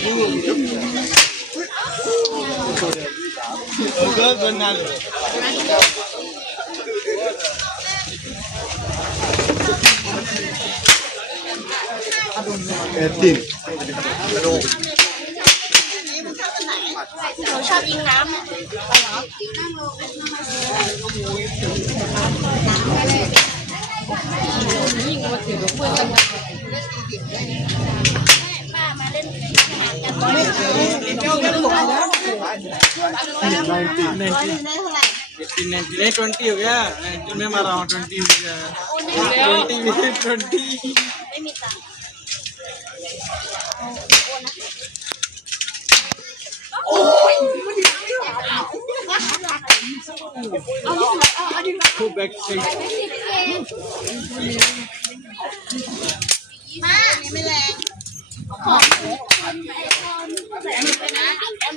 หนูชอบยิงน้ำป้ามาเล่นหากันไม่20 हो गया 19 में मारा हूँ 20 हो गया 20 ไม่มีตังค์खूब बैक साइड มาไม่แรงของ